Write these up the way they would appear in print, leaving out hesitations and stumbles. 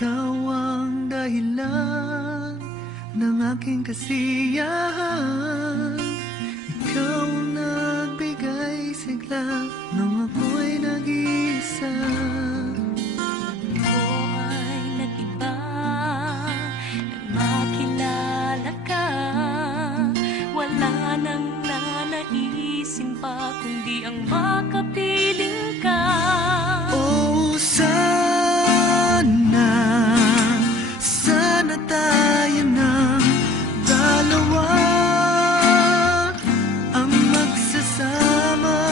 Ikaw ang dahilan ng aking kasiyahan. Ikaw ang nagbigay sigla nung ako'y nag-iisa. Ito ay nag-iba nang makilala ka. Wala nang nanaisin pa kundi ang makapiling ka. Oh, sana tayo ng dalawa ang magsasama.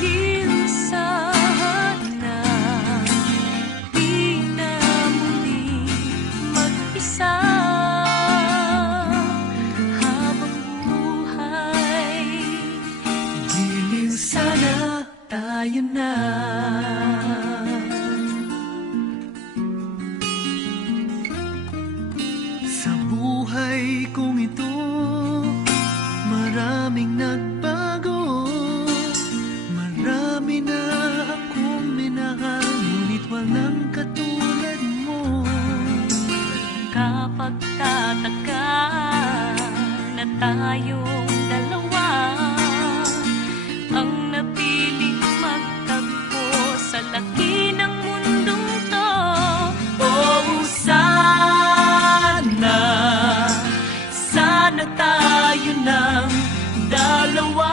Hiling sana di na muli mag-isa habang buhay. Hiling sana tayo na. Sa buhay kong ito, maraming nagbago. Marami na akong minahal, ngunit walang katulad mo. Kapagtataka na tayong dalawa ang napiling magtagpo sa laki ng mundong to. Oh, sana tayo ng dalawa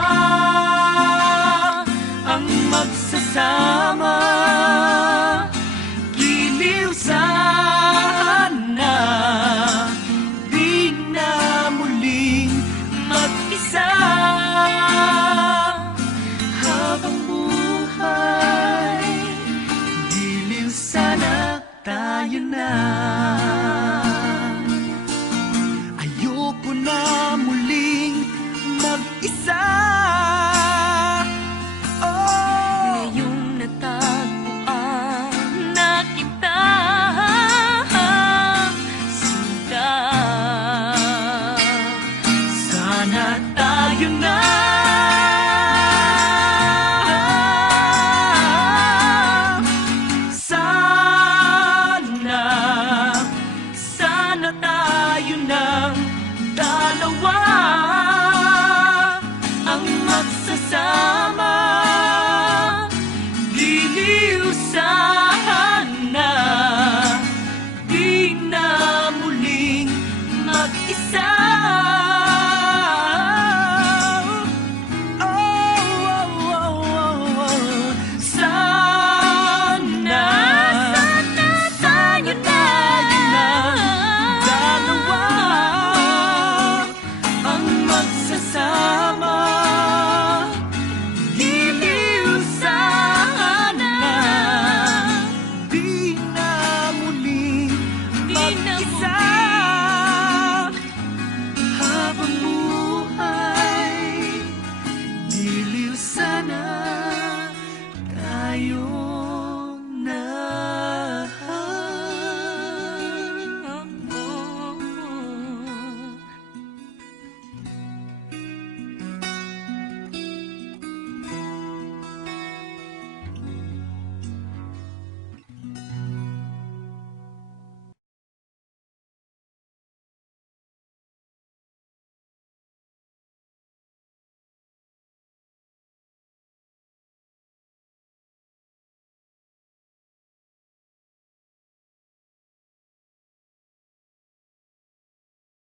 ang magsasama.